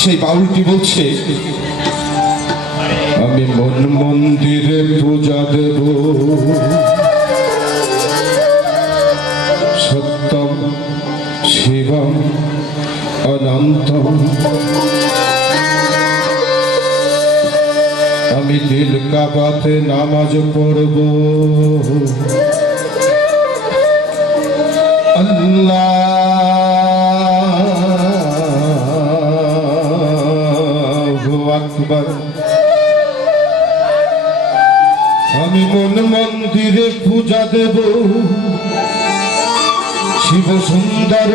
সেই বাউলটি বলছে, আমি মন মন্দিরে পূজা দেব সত্যম শিবম অনন্তম। আমি দিল কাবাতে নামাজ পড়ব আল্লাহু আকবার। আমি মন মন্দিরে পূজা দেব শিব সুন্দর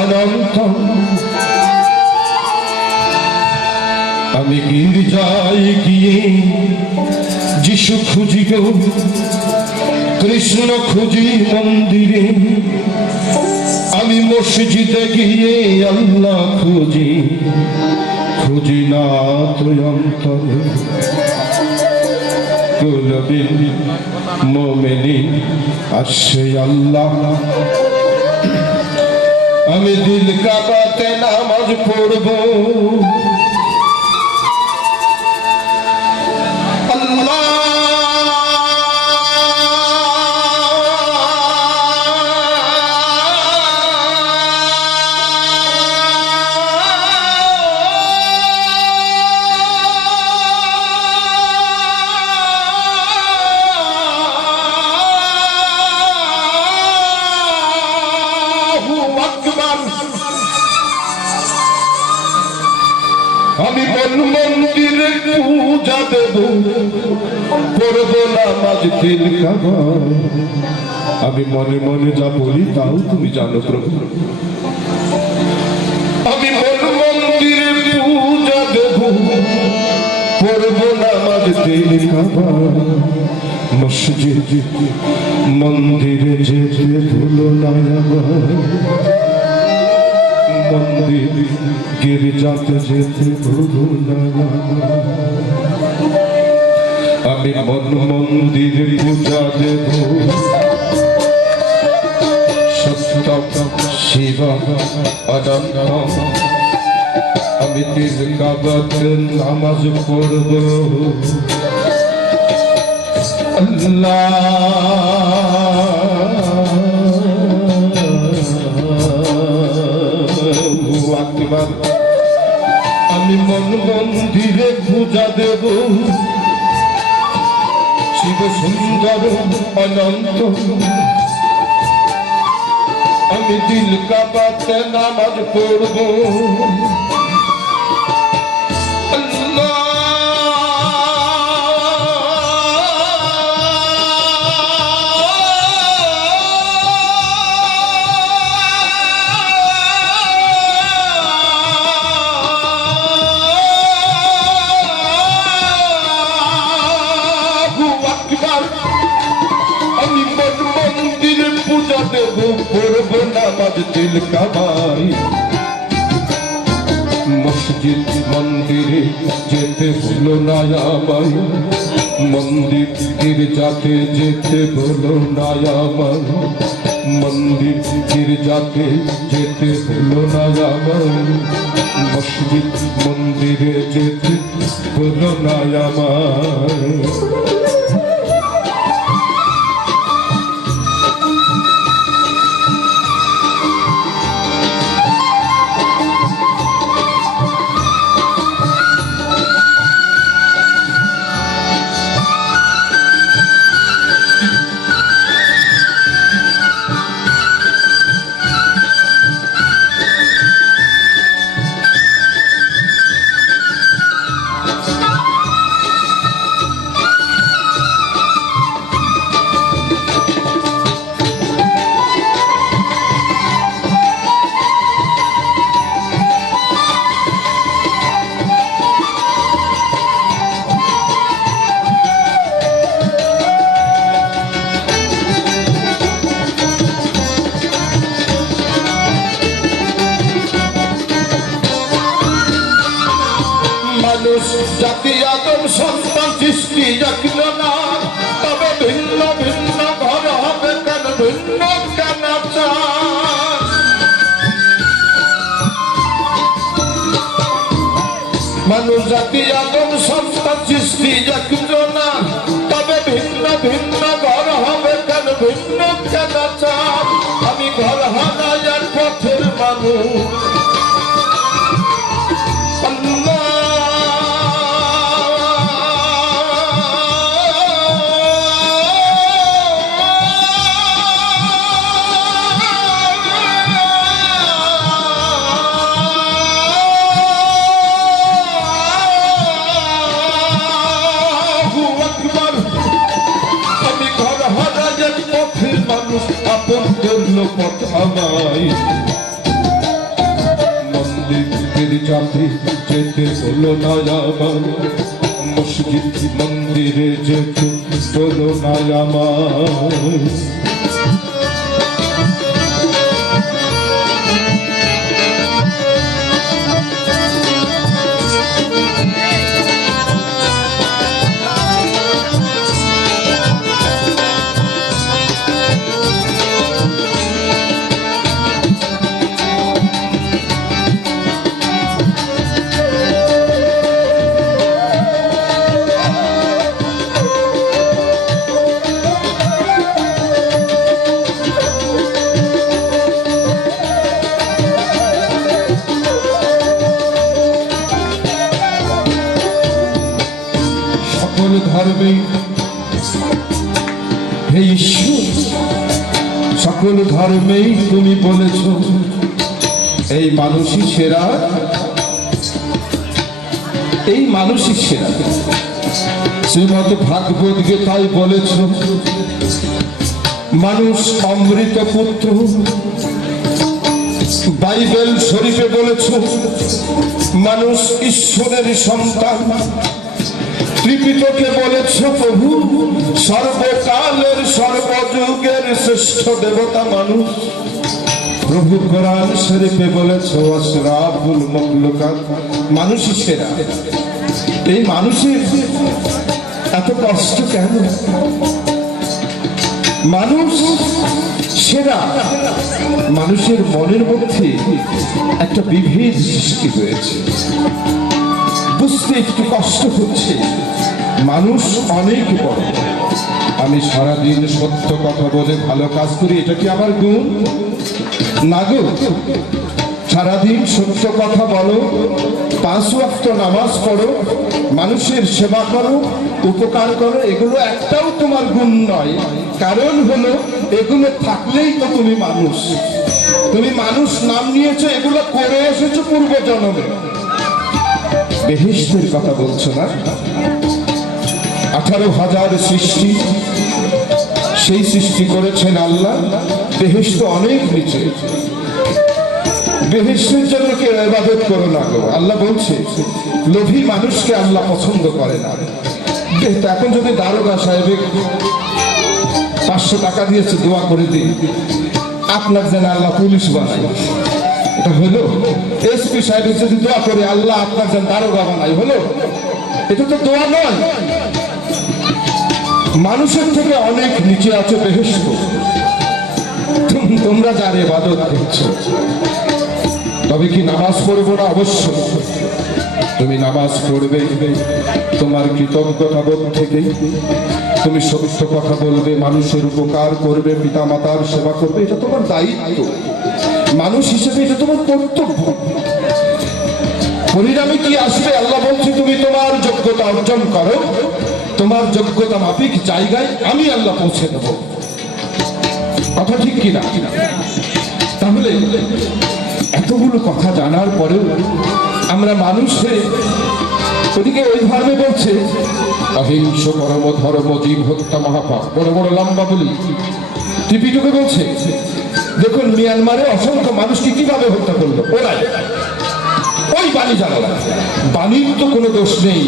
অনন্ত। আমি গির্জায় গিয়ে যিশু খুঁজি গো, কৃষ্ণ খুঁজি মন্দিরে। আমি মসজিদে গিয়ে আল্লাহ খুঁজি, খুঁজি না তো অন্তরে। কুলবিন মুমিনিন আসে আল্লাহ। আমি দিল কাবাতে নামাজ পড়ব আমি মন মন্দিরে পূজা দেব, করব নামাজ দিল কাবা। আমি মনে মনে যা বলি তাও তুমি জানো প্রভু। আমি মন মন্দিরে পূজা দেব, করব নামাজ দিল কাবা। মসজিদ মন্দিরে যেতে ভুলো না আমার, মন্দির গির্জাতে যেতে ভুলো না। আমি মন মন্দিরে পূজা দেব সত্যম শিব অনন্ত। আমি দিল কাবাতে নামাজ পড়ব আল্লাহু আকবার। আমি মন মন্দিরে পূজা দেব শিব সুন্দর অনন্ত। আমি দিল কাবাতে নামাজ পড়ব দেব, করব নামাজ দিল কাবাই। মসজিদ মন্দিরে যেতে ভুলো না আমায়, মন্দির গির্জাতে যেতে ভুলো না আমায়, মন্দির গির্জাতে যেতে ভুলো না আমায়, মসজিদ মন্দিরে যেতে ভুলো না আমায়। জাতি আদম সন্তান সৃষ্টি রাখল না, তবে ভিন্ন ভিন্ন ঘর হবে কেন, ভিন্ন কেন চায়। মানুষ জাতি আদম সন্তান সৃষ্টি একজনা, তবে ভিন্ন ভিন্ন ঘর হবে কেন, ভিন্ন কেন চাপ? আমি ঘর হারাইয়ার পথের মানুষ। আপন করলো পথ আমায়, মন্দিরের চাপে যেতে হলো না আমার, মসজিদ মন্দিরে যেতে হলো না আমার। ধর্মে হে ঈশ্বর, সকল ধর্মেই তুমি বলেছ এই মানুষই সেরা, এই মানুষই সেরা। শ্রীমদ ভাগবত গীতায় বলেছ মানুষ অমৃত পুত্র, বাইবেল শরীফে বলেছ মানুষ ঈশ্বরের সন্তান, ত্রিপিটকে বলেছ প্রভু সর্বকালের সর্বযুগের শ্রেষ্ঠ দেবতা মানুষ। প্রভু কোরআন শরীফে বলেছ আশরাফুল মাখলুকাত, মানুষই সেরা। এই মানুষের এত কষ্ট কেন? মানুষ সেরা, মানুষের মনের মধ্যে একটা বিভেদ সৃষ্টি হয়েছে, বুঝতে একটু কষ্ট হচ্ছে। মানুষ অনেক বড়, আমি সারাদিন সত্য কথা বলে ভালো কাজ করি, এটা কি আমার গুণ? না গো, সারাদিন সত্য কথা বলো, 5 ওয়াক্ত নামাজ পড়ো, মানুষের সেবা করো, উপকার করো, এগুলো একটাও তোমার গুণ নয়। কারণ হলো এগুলো থাকলেই তো তুমি মানুষ। তুমি মানুষ নাম নিয়েছো, এগুলো করে এসেছো পূর্ব জন্মে। বেহেশতের কথা বলছো না? 18,000 সৃষ্টি, সেই সৃষ্টি করেছেন আল্লাহ। বেহেশত অনেক নিচে, বেহেশতের জন্য কেউ ইবাদত করো না গো। আল্লাহ বলছে লোভী মানুষকে আল্লাহ পছন্দ করে না। এখন যদি দারোগা সাহেব 500 টাকা দিয়েছে, দোয়া করে দিন আপনার যেন আল্লাহ পুলিশ বানায়, এটা হলো? এসপি সাহেব যদি দোয়া করে আল্লাহ আপনার যেন দারোগা বানায়, হলো? এটা তো দোয়া নয়। মানুষের থেকে অনেক নিচে আছে বেহেশত। তোমরা যার ইবাদত করছো, তবে কি নামাজ পড়বো না? অবশ্যই তুমি নামাজ পড়বে, তোমার কৃতজ্ঞতা বোধ থেকে তুমি সত্য কথা বলবে, মানুষের উপকার করবে, পিতা মাতার সেবা করবে, এটা তোমার দায়িত্ব। মানুষ হিসেবে এটা তোমার কর্তব্য। পরিণামে কি আসবে? আল্লাহ বলছে তুমি তোমার যোগ্যতা অর্জন করো, তোমার যোগ্যতা মাফিক জায়গায় আমি আল্লাহ পৌঁছে দেব। কথা ঠিক কিনা? তাহলে এতগুলো কথা জানার পরেও আমরা মানুষ হয়ে ওদিকে ওই ধর্মে বলছে অহিংস পরম ধর্ম, জীব হত্যা মহাপাপ, বড় বড় লম্বা বলি। ত্রিপিটকে বলছে দেখুন মিয়ানমারে অসংখ্য মানুষকে কিভাবে হত্যা করলো ওরাই, ওই বাণী জানা। বাণীর তো কোনো দোষ নেই,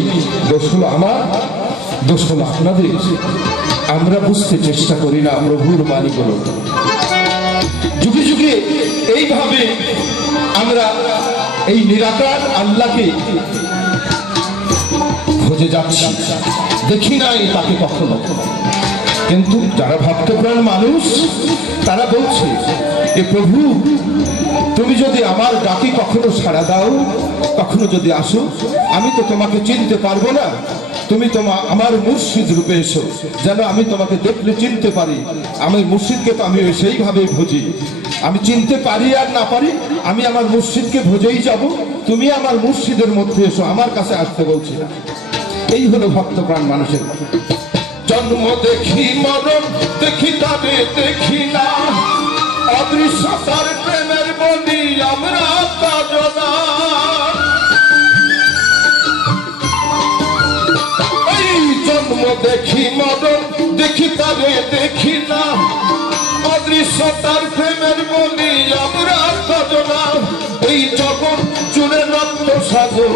দোষ হলো আমার, দোষ হলো আপনাদের। আমরা বুঝতে চেষ্টা করি না প্রভুর বাণীগুলো। যুগে যুগে এইভাবে আমরা এই নিরাকার আল্লাহকে খুঁজে যাচ্ছি, দেখি নাই তাকে কখনো। কিন্তু যারা ভক্তপ্রাণ মানুষ তারা বলছে এ প্রভু তুমি যদি আমার ডাকি কখনো সাড়া দাও, কখনো যদি আসো, আমি তো তোমাকে চিনতে পারবো না। তুমি আমার মুর্শিদ রূপে এসো, যেন আমি তোমাকে দেখলে চিনতে পারি। আমি মুর্শিদকে তো আমি সেইভাবেই ভজি। আমি চিনতে পারি আর না পারি, আমি আমার মুর্শিদকে ভজেই যাব। তুমি আমার মুর্শিদের মধ্যে এসো, আমার কাছে আসতে বলছি না। এই হলো ভক্তপ্রাণ মানুষের। জন্ম দেখি মরণ দেখি তবে দেখি না, অদৃশ্যতার প্রেমের বলি আমরা কাজনা। এই জন্ম দেখি মরণ দেখি তবে দেখি না, অদৃশ্যতার প্রেমের বলি আমরা কাজনা। এই জগৎ জুড়ে রক্ত সাগর,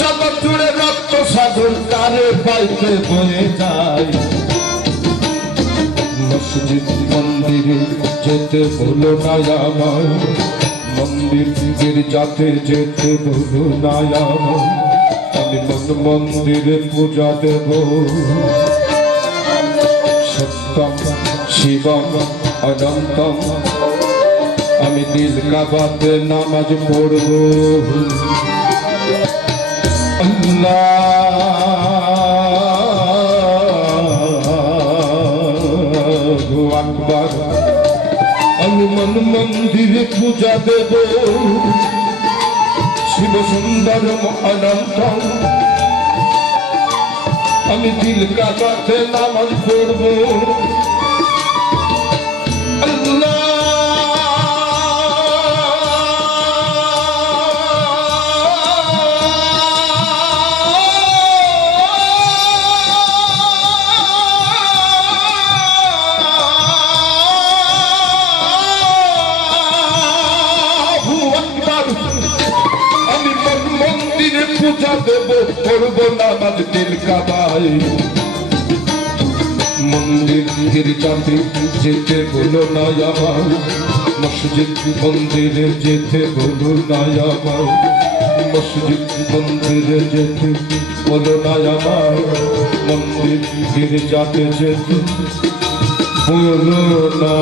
জগৎ জুড়ে রক্ত সাগর কারে পাইতে বয়ে যায়। মসজিদ মন্দিরে যেতে বলো না আমায়, মন্দির গির্জাতে যেতে বলো না আমায়। আমি মন্দিরে পূজা দেব, সত্যম শিবম অনন্তম। আমি দিল কাবাতে নামাজ পড়ব। আল্লাহু আকবার। আমি মন্দিরে পূজা দেব, শিব সুন্দর অনন্ত। আমি দিল কাবাতে নামাজ পড়ব। আল্লাহ পূজা দেব, করব নামাজ দিল কাবায়। মন্দির গির্জাতে যেতে বলো না আমায়, মসজিদ মন্দিরে যেতে বলো না আমায়। মসজিদ মন্দিরে যেতে বলো না আমায়, মন্দির গির্জাতে যেতে বলো না।